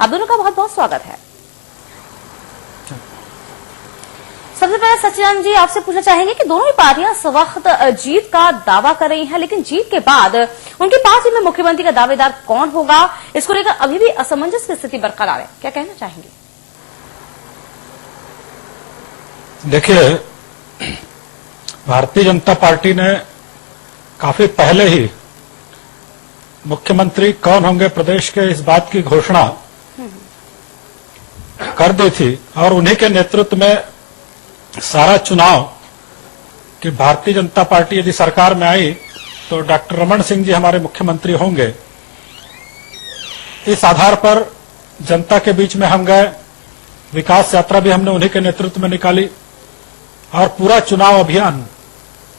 आप दोनों का बहुत बहुत स्वागत है। सबसे पहले सचिन जी आपसे पूछना चाहेंगे कि दोनों ही पार्टियां इस वक्त जीत का दावा कर रही हैं, लेकिन जीत के बाद उनकी पार्टी में मुख्यमंत्री का दावेदार कौन होगा, इसको लेकर अभी भी असमंजस की स्थिति बरकरार है। क्या कहना चाहेंगे? देखिए, भारतीय जनता पार्टी ने काफी पहले ही मुख्यमंत्री कौन होंगे प्रदेश के इस बात की घोषणा कर दी थी और उन्हीं के नेतृत्व में सारा चुनाव कि भारतीय जनता पार्टी यदि सरकार में आई तो डॉक्टर रमन सिंह जी हमारे मुख्यमंत्री होंगे, इस आधार पर जनता के बीच में हम गए। विकास यात्रा भी हमने उन्हीं के नेतृत्व में निकाली और पूरा चुनाव अभियान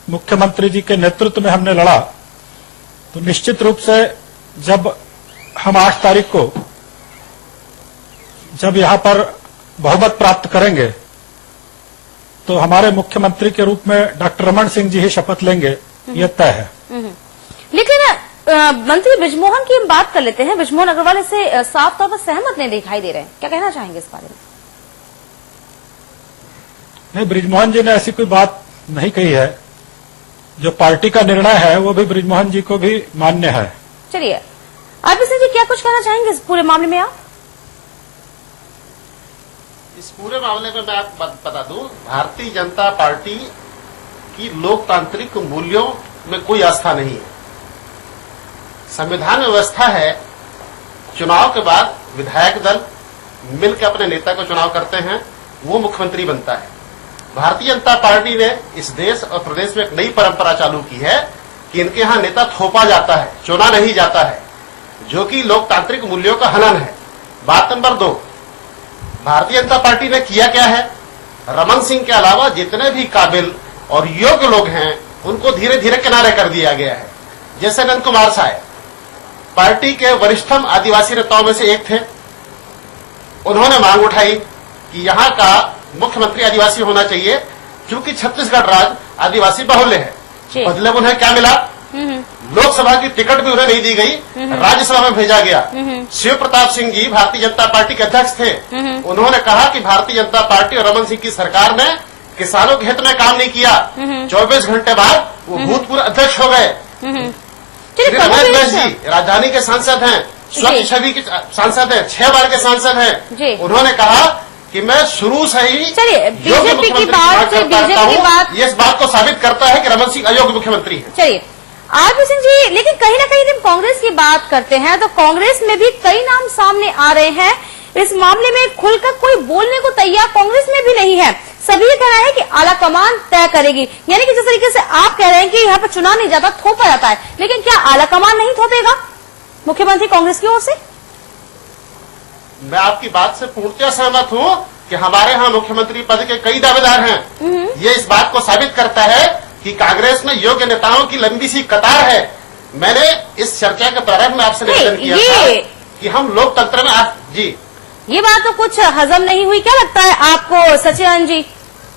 मुख्यमंत्री जी के नेतृत्व में हमने लड़ा। तो निश्चित रूप से जब हम 8 तारीख को जब यहां पर बहुमत प्राप्त करेंगे तो हमारे मुख्यमंत्री के रूप में डॉक्टर रमन सिंह जी ही शपथ लेंगे, ये तय है। लेकिन मंत्री बृजमोहन की हम बात कर लेते हैं। बृजमोहन अग्रवाल इससे साफ तौर पर सहमत नहीं दिखाई दे रहे हैं, क्या कहना चाहेंगे इस बारे में? नहीं, बृजमोहन जी ने ऐसी कोई बात नहीं कही है। जो पार्टी का निर्णय है वो भी बृजमोहन जी को भी मान्य है। चलिए, आरपी सिंह जी क्या कुछ कहना चाहेंगे इस पूरे मामले में? आप इस पूरे मामले में मैं आपको बता दूं, भारतीय जनता पार्टी की लोकतांत्रिक मूल्यों में कोई आस्था नहीं है। संविधान में व्यवस्था है, चुनाव के बाद विधायक दल मिलकर अपने नेता को चुनाव करते हैं, वो मुख्यमंत्री बनता है। भारतीय जनता पार्टी ने इस देश और प्रदेश में एक नई परंपरा चालू की है कि इनके यहां नेता थोपा जाता है, चुना नहीं जाता है, जो कि लोकतांत्रिक मूल्यों का हनन है। बात नंबर 2, भारतीय जनता पार्टी ने किया क्या है? रमन सिंह के अलावा जितने भी काबिल और योग्य लोग हैं उनको धीरे धीरे किनारे कर दिया गया है। जैसे नंद कुमार साहब पार्टी के वरिष्ठतम आदिवासी नेताओं में से एक थे, उन्होंने मांग उठाई कि यहां का मुख्यमंत्री आदिवासी होना चाहिए क्योंकि छत्तीसगढ़ राज्य आदिवासी बहुल्य है। बदले में उन्हें क्या मिला? लोकसभा की टिकट भी उन्हें नहीं दी गई, राज्यसभा में भेजा गया। शिव प्रताप सिंह जी भारतीय जनता पार्टी के अध्यक्ष थे, उन्होंने कहा कि भारतीय जनता पार्टी और रमन सिंह की सरकार ने किसानों के हित में काम नहीं किया। 24 घंटे बाद वो भूतपूर्व अध्यक्ष हो गए। रमेश बैस जी राजधानी के सांसद हैं, स्वच्छ छवि के सांसद हैं, 6 बार के सांसद हैं। उन्होंने कहा कि मैं शुरू से ही बीजेपी की बात ये इस बात को साबित करता है कि रमन सिंह अयोग्य मुख्यमंत्री है। चलिए आरपी सिंह जी, लेकिन कहीं ना कहीं जब कांग्रेस की बात करते हैं तो कांग्रेस में भी कई नाम सामने आ रहे हैं। इस मामले में खुलकर कोई बोलने को तैयार कांग्रेस में भी नहीं है। सभी ये कह रहे हैं कि आला कमान तय करेगी, यानी कि जिस तरीके से आप कह रहे हैं कि यहाँ पर चुना नहीं जाता, थोपा जाता है, लेकिन क्या आला कमान नहीं थोपेगा मुख्यमंत्री कांग्रेस की ओर से? मैं आपकी बात से पूर्णतः सहमत हूं कि हमारे यहाँ मुख्यमंत्री पद के कई दावेदार हैं। ये इस बात को साबित करता है कि कांग्रेस में योग्य नेताओं की लंबी सी कतार है। मैंने इस चर्चा के प्रारंभ में आपसे निवेदन किया था कि हम लोकतंत्र में जी ये बात तो कुछ हजम नहीं हुई। क्या लगता है आपको सचिन जी?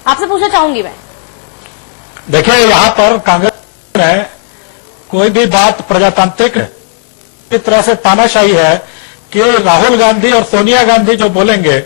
आपसे पूछना चाहूंगी मैं। देखिए, यहाँ पर कांग्रेस में कोई भी बात प्रजातांत्रिक इस तरह से तानाशाही है कि राहुल गांधी और सोनिया गांधी जो बोलेंगे,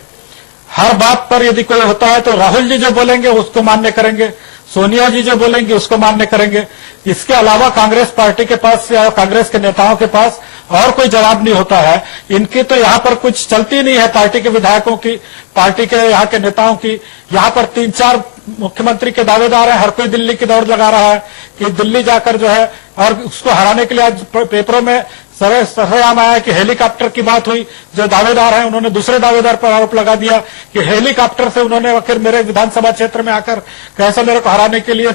हर बात पर यदि कोई होता है तो राहुल जी जो बोलेंगे उसको मान्य करेंगे, सोनिया जी जो बोलेंगे उसको मान्य करेंगे। इसके अलावा कांग्रेस पार्टी के पास या कांग्रेस के नेताओं के पास और कोई जवाब नहीं होता है। इनकी तो यहाँ पर कुछ चलती नहीं है, पार्टी के विधायकों की, पार्टी के यहाँ के नेताओं की। यहाँ पर 3-4 मुख्यमंत्री के दावेदार हैं, हर कोई दिल्ली की दौड़ लगा रहा है कि दिल्ली जाकर जो है, और उसको हराने के लिए आज पेपरों में सरेआम आया कि हेलीकॉप्टर की बात हुई। जो दावेदार हैं उन्होंने दूसरे दावेदार पर आरोप लगा दिया कि हेलीकॉप्टर से उन्होंने आखिर मेरे विधानसभा क्षेत्र में आकर कैसे मेरे को हराने के लिए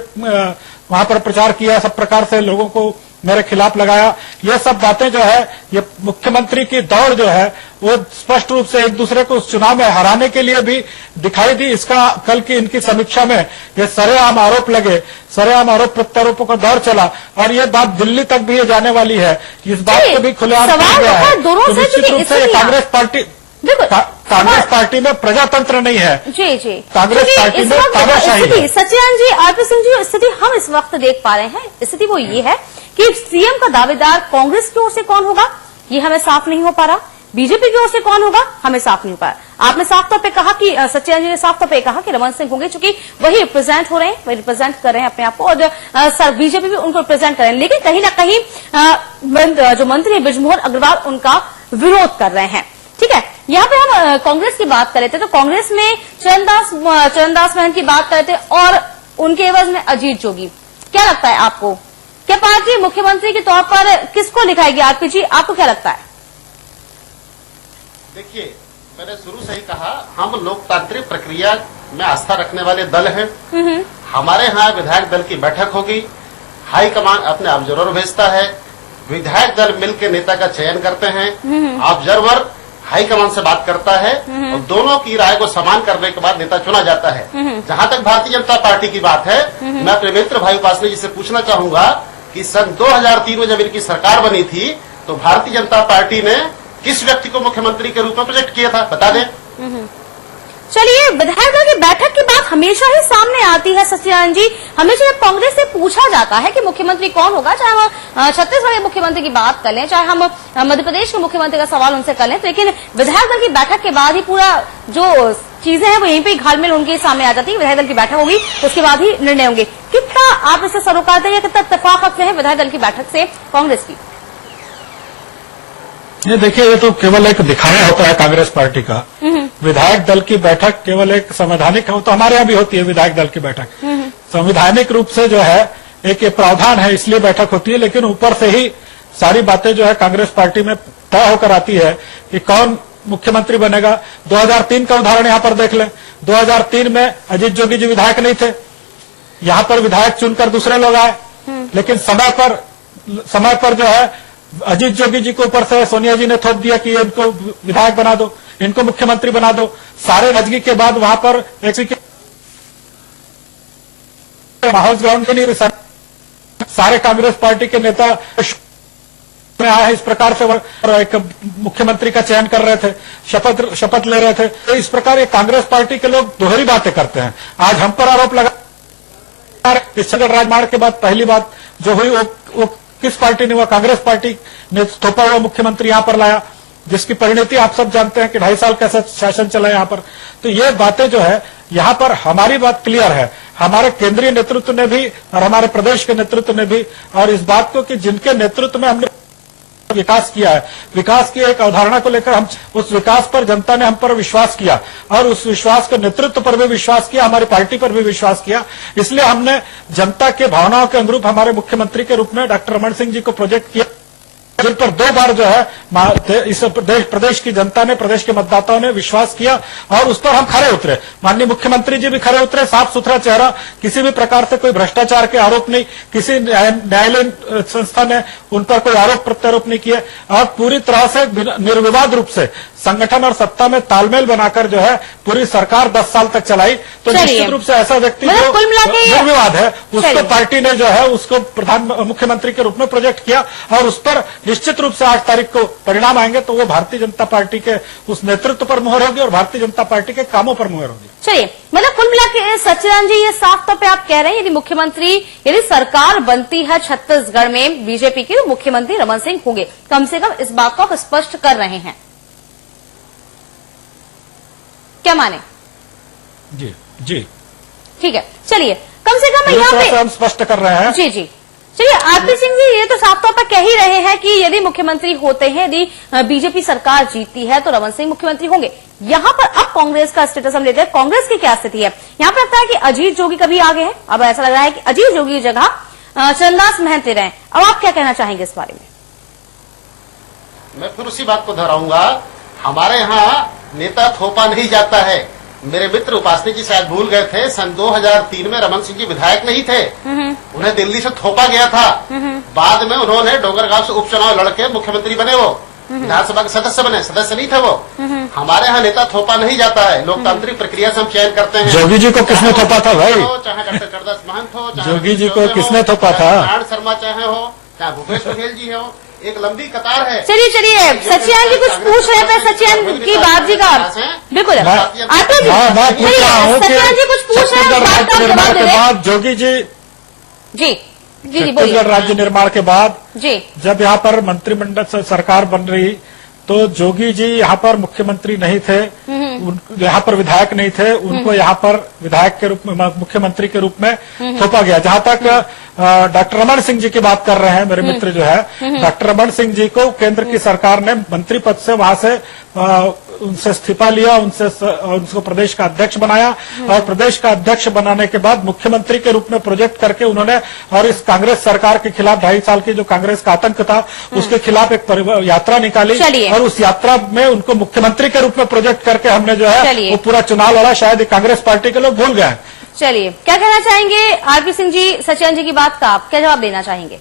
वहां पर प्रचार किया, सब प्रकार से लोगों को मेरे खिलाफ लगाया। ये सब बातें जो है, ये मुख्यमंत्री की दौड़ जो है वो स्पष्ट रूप से एक दूसरे को उस चुनाव में हराने के लिए भी दिखाई दी। इसका कल की इनकी समीक्षा में ये सरेआम आरोप लगे, सरेआम आरोप प्रत्यारोपों का दौर चला और ये बात दिल्ली तक भी ये जाने वाली है। इस बात को भी खुलेआम किया गया है। तो निश्चित रूप से कांग्रेस पार्टी में प्रजातंत्र नहीं है। जी जी, कांग्रेस पार्टी में तानाशाही है। सचिन जी, आरपी सिंह जी, स्थिति हम इस वक्त देख पा रहे हैं, स्थिति वो ये है कि सीएम का दावेदार कांग्रेस की ओर से कौन होगा ये हमें साफ नहीं हो पा रहा। बीजेपी की ओर से कौन होगा हमें साफ नहीं हो पाया। आपने साफ तौर पे कहा कि सचिन जी ने साफ तौर पे कहा कि रमन सिंह होंगे, चूंकि वही रिप्रेजेंट हो रहे हैं, वही रिप्रेजेंट कर रहे हैं अपने आप को, और सर बीजेपी भी उनको रिप्रेजेंट कर रहे हैं। लेकिन कहीं ना कहीं जो मंत्री है बृजमोहन अग्रवाल उनका विरोध कर रहे हैं। ठीक है, यहाँ पे हम कांग्रेस की बात कर रहे थे, तो कांग्रेस में चरणदास महंत की बात कर रहे थे और उनके एवज में अजीत जोगी। क्या लगता है आपको, क्या पार्टी मुख्यमंत्री के तौर पर किसको दिखाएगी? आरपी जी, आपको क्या लगता है? देखिए, मैंने शुरू से ही कहा, हम लोकतांत्रिक प्रक्रिया में आस्था रखने वाले दल हैं। हमारे यहाँ विधायक दल की बैठक होगी, हाईकमान अपने ऑब्जर्वर भेजता है, विधायक दल मिलकर नेता का चयन करते हैं, ऑब्जर्वर हाईकमान से बात करता है और दोनों की राय को समान करने के बाद नेता चुना जाता है। जहां तक भारतीय जनता पार्टी की बात है, मैं अपने मित्र भाई उपासनी जी से पूछना चाहूंगा कि सन 2003 में जब इनकी सरकार बनी थी तो भारतीय जनता पार्टी ने किस व्यक्ति को मुख्यमंत्री के रूप में प्रोजेक्ट किया था, बता दें। चलिए, विधायक दल की बैठक की बात हमेशा ही सामने आती है सचिन जी। हमेशा जब कांग्रेस से पूछा जाता है कि मुख्यमंत्री कौन होगा, चाहे हम छत्तीसगढ़ के मुख्यमंत्री की बात कर लें, चाहे हम मध्य प्रदेश के मुख्यमंत्री का सवाल उनसे कर लें, लेकिन विधायक दल की बैठक के बाद ही पूरा जो चीजें हैं वो यहीं पे घालमेल उनके सामने आ जाती है। विधायक दल की बैठक होगी तो उसके बाद ही निर्णय होंगे। कितना आप इससे सरोकार देंगे, कितना इत्तेफाक रखते हैं विधायक दल की बैठक से कांग्रेस की? ये देखिए, ये तो केवल एक दिखावा होता है कांग्रेस पार्टी का। विधायक दल की बैठक केवल एक संवैधानिक है, तो हमारे यहाँ भी होती है विधायक दल की बैठक। संवैधानिक रूप से जो है एक ये प्रावधान है, इसलिए बैठक होती है, लेकिन ऊपर से ही सारी बातें जो है कांग्रेस पार्टी में तय होकर आती है कि कौन मुख्यमंत्री बनेगा। 2003 का उदाहरण यहाँ पर देख लें। 2003 में अजीत जोगी जी विधायक नहीं थे, यहाँ पर विधायक चुनकर दूसरे लोग आए, लेकिन समय पर जो है अजीत जोगी जी को ऊपर से सोनिया जी ने थोप दिया कि इनको विधायक बना दो, इनको मुख्यमंत्री बना दो। सारे राजगी के बाद वहां पर माहौल ग्राउंड नहीं, सारे कांग्रेस पार्टी के नेता में आए इस प्रकार से एक मुख्यमंत्री का चयन कर रहे थे, शपथ ले रहे थे। तो इस प्रकार ये कांग्रेस पार्टी के लोग दोहरी बातें करते हैं। आज हम पर आरोप लगा, छत्तीसगढ़ राजमार्ग के बाद पहली बात जो हुई वो किस पार्टी ने हुआ? कांग्रेस पार्टी ने थोपा हुआ मुख्यमंत्री यहां पर लाया, जिसकी परिणति आप सब जानते हैं कि 2.5 साल कैसा शासन चला यहां पर। तो ये बातें जो है यहां पर हमारी बात क्लियर है, हमारे केंद्रीय नेतृत्व ने भी और हमारे प्रदेश के नेतृत्व ने भी, और इस बात को कि जिनके नेतृत्व में हमने विकास किया है, विकास की एक अवधारणा को लेकर हम उस विकास पर जनता ने हम पर विश्वास किया और उस विश्वास के नेतृत्व पर भी विश्वास किया, हमारी पार्टी पर भी विश्वास किया। इसलिए हमने जनता के भावनाओं के अनुरूप हमारे मुख्यमंत्री के रूप में डॉक्टर रमन सिंह जी को प्रोजेक्ट किया, जिन पर 2 बार जो है इस प्रदेश की जनता ने, प्रदेश के मतदाताओं ने विश्वास किया और उस पर हम खरे उतरे। माननीय मुख्यमंत्री जी भी खरे उतरे, साफ सुथरा चेहरा, किसी भी प्रकार से कोई भ्रष्टाचार के आरोप नहीं, किसी न्यायालयीन संस्था ने उन पर कोई आरोप प्रत्यारोप नहीं किए और पूरी तरह से निर्विवाद रूप से संगठन और सत्ता में तालमेल बनाकर जो है पूरी सरकार 10 साल तक चलाई। तो निश्चित रूप से ऐसा व्यक्ति जो निर्विवाद है उसको पार्टी ने जो है उसको मुख्यमंत्री के रूप में प्रोजेक्ट किया और उस पर निश्चित रूप से 8 तारीख को परिणाम आएंगे तो वो भारतीय जनता पार्टी के उस नेतृत्व पर मुहर होगी और भारतीय जनता पार्टी के कामों पर मुहर होगी। चलिए, मतलब कुल मिला के सचिन जी ये साफ तौर पे आप कह रहे हैं यदि सरकार बनती है छत्तीसगढ़ में बीजेपी की, तो मुख्यमंत्री रमन सिंह होंगे। कम से कम इस बात को आप स्पष्ट कर रहे हैं, क्या माने? जी जी ठीक है, चलिए कम से कम यहाँ पे हम स्पष्ट कर रहे हैं। जी जी, चलिए आरपी सिंह जी ये तो साफ तौर पर कह ही रहे हैं कि यदि मुख्यमंत्री होते हैं, यदि बीजेपी सरकार जीतती है तो रमन सिंह मुख्यमंत्री होंगे। यहाँ पर अब कांग्रेस का स्टेटस हम लेते हैं, कांग्रेस की क्या स्थिति है? यहाँ पर लगता है कि अजीत जोगी कभी आगे है, अब ऐसा लग रहा है कि अजीत जोगी की जगह चरणदास महंत ले रहे हैं। अब आप क्या कहना चाहेंगे इस बारे में? मैं फिर उसी बात को दोहराऊंगा, हमारे यहाँ नेता थोपा नहीं जाता है। मेरे मित्र उपासनी जी शायद भूल गए थे, सन 2003 में रमन सिंह जी विधायक नहीं थे, उन्हें दिल्ली से थोपा गया था। बाद में उन्होंने डोंगरगांव से उपचुनाव लड़के मुख्यमंत्री बने, वो विधानसभा के सदस्य बने, सदस्य नहीं थे वो। हमारे यहाँ नेता थोपा नहीं जाता है, लोकतांत्रिक प्रक्रिया से हम चयन करते हैं। जोगी जी को किसने थोपा था भाई? चाहे डॉक्टर चरणदास महंत हो, जोगी जी को किसने थोपा था? नारायण शर्मा चाहे हो, चाहे भूपेश बघेल जी हो, एक लंबी कतार है। चलिए सचिन जी कुछ पूछ रहे थे, सचिन की बात जी का बिल्कुल सचिन जी कुछ पूछ रहे हैं। बाद जोगी जी जी छत्तीसगढ़ राज्य निर्माण के बाद जी जब यहाँ पर मंत्रिमंडल से सरकार बन रही तो जोगी जी यहाँ पर मुख्यमंत्री नहीं थे, यहाँ पर विधायक नहीं थे, उनको यहाँ पर विधायक के रूप में, मुख्यमंत्री के रूप में थोपा गया। जहां तक डॉक्टर रमन सिंह जी की बात कर रहे हैं मेरे मित्र जो है, डॉक्टर रमन सिंह जी को केंद्र की सरकार ने मंत्री पद से वहां से उनसे इस्तीफा लिया, उनको प्रदेश का अध्यक्ष बनाया और प्रदेश का अध्यक्ष बनाने के बाद मुख्यमंत्री के रूप में प्रोजेक्ट करके उन्होंने और इस कांग्रेस सरकार के खिलाफ 2.5 साल की जो कांग्रेस का आतंक था उसके खिलाफ एक यात्रा निकाली और उस यात्रा में उनको मुख्यमंत्री के रूप में प्रोजेक्ट करके हमने जो है वो पूरा चुनाव लड़ा। शायद कांग्रेस पार्टी के लोग भूल गए। चलिए, क्या कहना चाहेंगे आरपी सिंह जी, सचिन जी की बात का आप क्या जवाब देना चाहेंगे?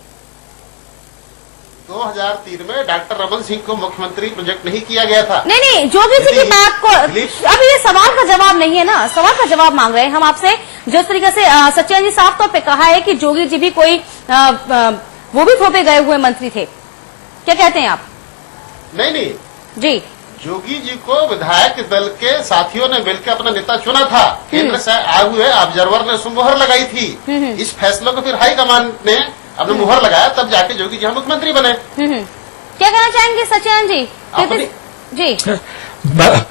2003 में डॉक्टर रमन सिंह को मुख्यमंत्री प्रोजेक्ट नहीं किया गया था। नहीं, जोगी जी की बात को अब ये सवाल का जवाब नहीं है ना, सवाल का जवाब मांग रहे हैं हम आपसे। जिस तरीके से सचिन जी साफ तौर पे कहा है कि जोगी जी भी कोई वो भी थोपे गए हुए मंत्री थे, क्या कहते हैं आप? नहीं जी, जोगी जी को विधायक दल के साथियों ने मिलकर अपना नेता चुना था। केंद्र से आए हुए ऑब्जर्वर ने उसमें मुहर लगाई थी। इस फैसले को फिर हाईकमान ने अपने मुहर लगाया, तब जाके जोगी जी मुख्यमंत्री बने। क्या कहना चाहेंगे सचिन जी? जी,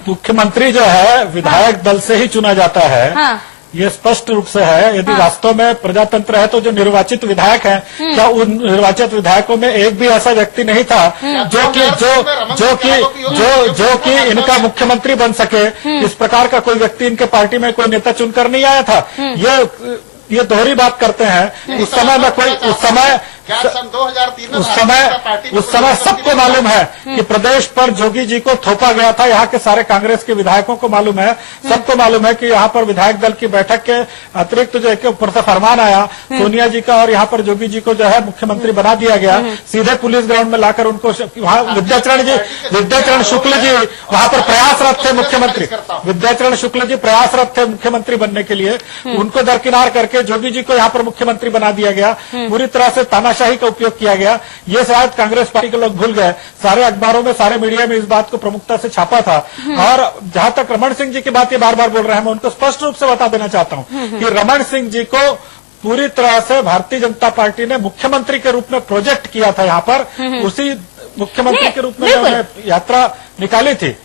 मुख्यमंत्री जो है विधायक दल से ही चुना जाता है। हाँ। ये स्पष्ट रूप से है। यदि वास्तव में प्रजातंत्र है तो जो निर्वाचित विधायक हैं, क्या उन निर्वाचित विधायकों में एक भी ऐसा व्यक्ति नहीं था जो कि इनका मुख्यमंत्री बन सके? इस प्रकार का कोई व्यक्ति इनके पार्टी में कोई नेता चुनकर नहीं आया था। ये दोहरी बात करते हैं। उस समय में कोई उस समय सबको मालूम है कि प्रदेश पर जोगी जी को थोपा गया था। यहाँ के सारे कांग्रेस के विधायकों को मालूम है, सबको मालूम है कि यहाँ पर विधायक दल की बैठक के अतिरिक्त जो एक ऊपर से फरमान आया सोनिया जी का और यहाँ पर जोगी जी को जो है मुख्यमंत्री बना दिया गया। सीधे पुलिस ग्राउंड में लाकर उनको वहाँ विद्याचरण शुक्ल जी वहाँ पर प्रयासरत थे मुख्यमंत्री। विद्याचरण शुक्ल जी प्रयासरत थे मुख्यमंत्री बनने के लिए। उनको दरकिनार करके जोगी जी को यहाँ पर मुख्यमंत्री बना दिया गया। पूरी तरह से तानाशाही का उपयोग किया गया। ये शायद कांग्रेस पार्टी के लोग भूल गए। सारे अखबारों में, सारे मीडिया में इस बात को प्रमुखता से छापा था। और जहां तक रमन सिंह जी की बात ये बार बार बोल रहे हैं, मैं उनको स्पष्ट रूप से बता देना चाहता हूं कि रमन सिंह जी को पूरी तरह से भारतीय जनता पार्टी ने मुख्यमंत्री के रूप में प्रोजेक्ट किया था। यहाँ पर उसी मुख्यमंत्री के रूप में यात्रा निकाली थी।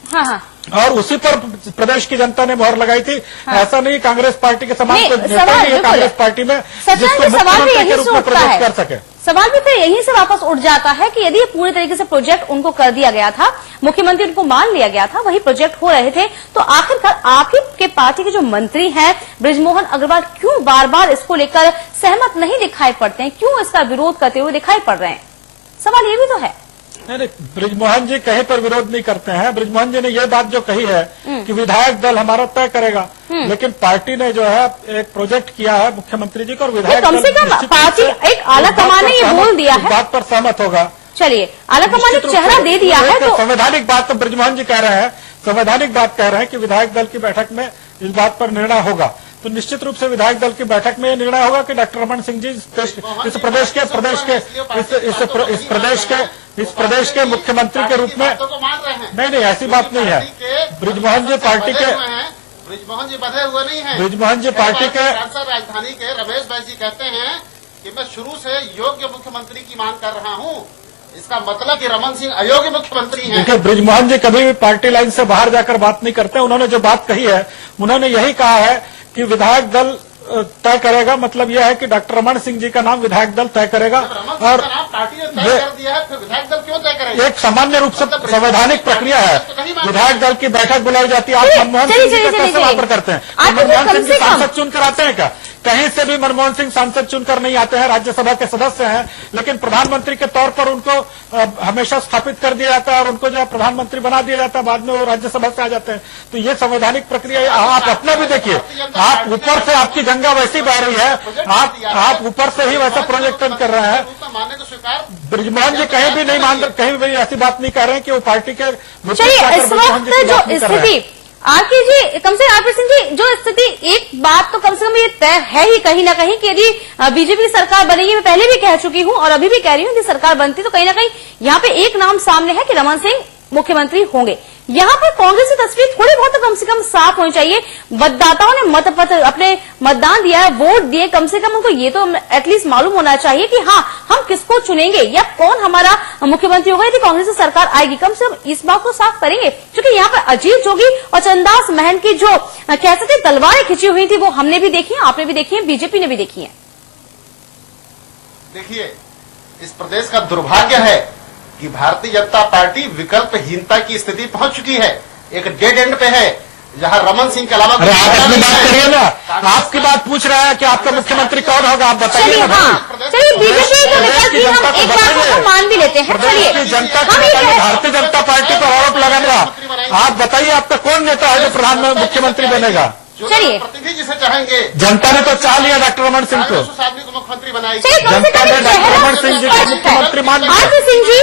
और उसी पर प्रदेश की जनता ने मोहर लगाई थी। ऐसा नहीं कांग्रेस पार्टी के समान कोई नेता नहीं है कांग्रेस पार्टी में जिसको मुख्यमंत्री के रूप में प्रोजेक्ट कर सके। सवाल भी फिर यहीं से वापस उठ जाता है कि यदि पूरी तरीके से प्रोजेक्ट उनको कर दिया गया था, मुख्यमंत्री उनको मान लिया गया था, वही प्रोजेक्ट हो रहे थे, तो आखिरकार आप ही के पार्टी के जो मंत्री हैं बृजमोहन अग्रवाल क्यों बार बार इसको लेकर सहमत नहीं दिखाई पड़ते हैं? क्यों इसका विरोध करते हुए दिखाई पड़ रहे हैं? सवाल ये भी तो है। नहीं, बृजमोहन जी कहीं पर विरोध नहीं करते हैं। बृजमोहन जी ने ये बात जो कही है कि विधायक दल हमारा तय करेगा, लेकिन पार्टी ने जो है एक प्रोजेक्ट किया है मुख्यमंत्री जी को और विधायक कम से कम पार्टी एक आला कमान ने ये बोल दिया है, बात पर सहमत होगा। चलिए, आला कमान ने चेहरा दे दिया है तो संवैधानिक बात तो बृजमोहन जी कह रहे हैं, संवैधानिक बात कह रहे हैं कि विधायक दल की बैठक में इस बात पर निर्णय होगा। तो निश्चित रूप से विधायक दल की बैठक में यह निर्णय होगा कि डॉक्टर रमन सिंह जी इस प्रदेश के मुख्यमंत्री के रूप में। नहीं, ऐसी बात नहीं है। बृजमोहन जी पार्टी के बृजमोहन जी बधे हुए नहीं है। बृजमोहन जी पार्टी के सांसद राजधानी के रमेश भाई जी कहते हैं कि मैं शुरू से योग्य मुख्यमंत्री की मांग कर रहा हूँ। इसका मतलब कि रमन सिंह अयोग्य मुख्यमंत्री हैं। देखिए, बृजमोहन जी कभी भी पार्टी लाइन से बाहर जाकर बात नहीं करते। उन्होंने जो बात कही है, उन्होंने यही कहा है कि विधायक दल तय करेगा। मतलब यह है कि डॉक्टर रमन सिंह जी का नाम विधायक दल तय करेगा। और पार्टी ने तय कर दिया है, फिर विधायक दल क्यों तय करेगा? एक सामान्य रूप से संवैधानिक प्रक्रिया है। विधायक दल की बैठक बुलाई जाती है। आप मनमोहन सिंह जी का कैसे वापर करते हैं? मनमोहन सिंह जी सांसद चुनकर आते हैं क्या? कहीं से भी मनमोहन सिंह सांसद चुनकर नहीं आते हैं। राज्यसभा के सदस्य हैं, लेकिन प्रधानमंत्री के तौर पर उनको हमेशा स्थापित कर दिया जाता है और उनको जो है प्रधानमंत्री बना दिया जाता है। बाद में वो राज्यसभा से आ जाते हैं। तो ये संवैधानिक प्रक्रिया आप अपना भी देखिए। आप ऊपर से आपकी गंगा वैसी बह रही है, आप ऊपर से ही वैसा प्रोजेक्शन कर रहे हैं। बृजमोहन जी कहीं भी नहीं मान रहे, कहीं भी ऐसी बात नहीं कर रहे हैं कि वो पार्टी के स्थिति आरके जी, कम से आरपी सिंह जी, जो स्थिति, एक बात तो कम से कम ये तय है ही कहीं ना कहीं कि यदि बीजेपी की सरकार बनेगी, मैं पहले भी कह चुकी हूं और अभी भी कह रही हूं कि सरकार बनती तो कहीं ना कहीं यहाँ पे एक नाम सामने है कि रमन सिंह मुख्यमंत्री होंगे। यहाँ पर कांग्रेस की तस्वीर थोड़ी बहुत तो कम से कम साफ होनी चाहिए। मतदाताओं ने मतपत्र अपने मतदान दिया है, वोट दिए, कम से कम उनको ये तो एटलीस्ट मालूम होना चाहिए कि हाँ हम किसको चुनेंगे या कौन हमारा मुख्यमंत्री होगा यदि कांग्रेस की सरकार आएगी। कम से कम इस बात को साफ करेंगे, क्योंकि यहाँ पर अजीत जोगी और चरणदास महंत की जो कह सकते तलवारें खिंची हुई थी वो हमने भी देखी है, आपने भी देखी है, बीजेपी ने भी देखी है। देखिए, इस प्रदेश का दुर्भाग्य है कि भारतीय जनता पार्टी विकल्पहीनता की स्थिति पहुंच चुकी है, एक डेड एंड पे है, जहां रमन सिंह के अलावा अरे आप अपनी बात करिए ना, आपकी बात पूछ रहा है कि आपका मुख्यमंत्री कौन होगा, आप बताइए ना। चलिए बीजेपी का विकल्प भी हम एक बात को मान भी लेते हैं। चलिए जनता भारतीय जनता पार्टी पर आरोप लगाना, आप बताइए आपका कौन नेता है जो प्रधानमंत्री मुख्यमंत्री बनेगा। चलिए प्रतिनिधि जिसे चाहेंगे, जनता ने तो चाह लिया डॉक्टर रमन सिंह को, उस आदमी को मुख्यमंत्री बनाएगी। जनता ने डॉक्टर रमन सिंह जी को मुख्यमंत्री मान लिया। आरपी सिंह जी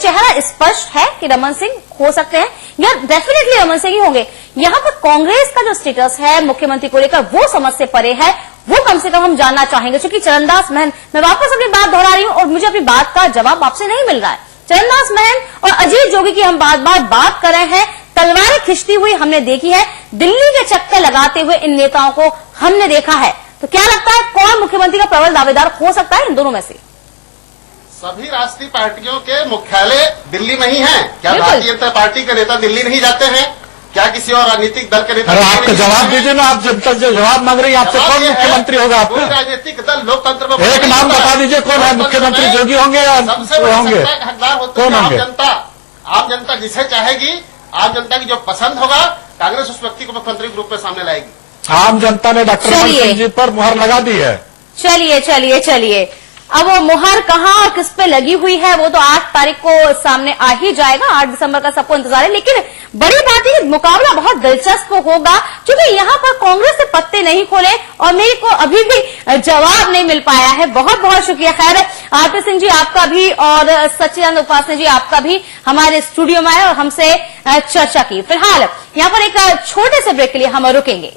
चेहरा स्पष्ट है कि रमन सिंह हो सकते हैं या डेफिनेटली रमन सिंह ही होंगे। यहाँ पर कांग्रेस का जो स्टेटस है मुख्यमंत्री को लेकर वो समझ से परे है, वो कम से कम हम जानना चाहेंगे। क्योंकि चरणदास महंत, मैं वापस अपनी बात दोहरा रही हूँ और मुझे अपनी बात का जवाब आपसे नहीं मिल रहा है। चरणदास महंत और अजीत जोगी की हम बात कर रहे हैं, तलवारें खिंचती हुई हमने देखी है, दिल्ली के चक्कर लगाते हुए इन नेताओं को हमने देखा है। तो क्या लगता है कौन मुख्यमंत्री का प्रबल दावेदार हो सकता है इन दोनों में से? सभी राष्ट्रीय पार्टियों के मुख्यालय दिल्ली में ही हैं। क्या भारतीय जनता पार्टी के नेता दिल्ली नहीं जाते हैं? क्या किसी और राजनीतिक दल के नेता? अरे आपका जवाब दीजिए ना, आप जब तक जो जवाब मांग रही है आपसे कौन मुख्यमंत्री होगा आपका? राजनीतिक दल लोकतंत्र में एक नाम बता दीजिए कौन है मुख्यमंत्री, जोगी होंगे या सबसे होंगे? हकदार होते कौन हैं होंगे? आम जनता जिसे चाहेगी, आम जनता की जो पसंद होगा, कांग्रेस उस व्यक्ति को मुख्यमंत्री के रूप में सामने लाएगी। आम जनता ने डॉक्टर रमन सिंह जी पर मुहर लगा दी है। चलिए अब वो मुहर कहाँ और किस पे लगी हुई है वो तो 8 तारीख को सामने आ ही जाएगा। 8 दिसंबर का सबको इंतजार है। लेकिन बड़ी बात है कि मुकाबला बहुत दिलचस्प होगा, क्योंकि यहाँ पर कांग्रेस ने पत्ते नहीं खोले और मेरे को अभी भी जवाब नहीं मिल पाया है। बहुत बहुत शुक्रिया। खैर आरपी सिंह जी आपका भी और सच्चिदानंद उपासने जी आपका भी हमारे स्टूडियो में आए और हमसे चर्चा की। फिलहाल यहाँ पर एक छोटे से ब्रेक के लिए हम रुकेंगे।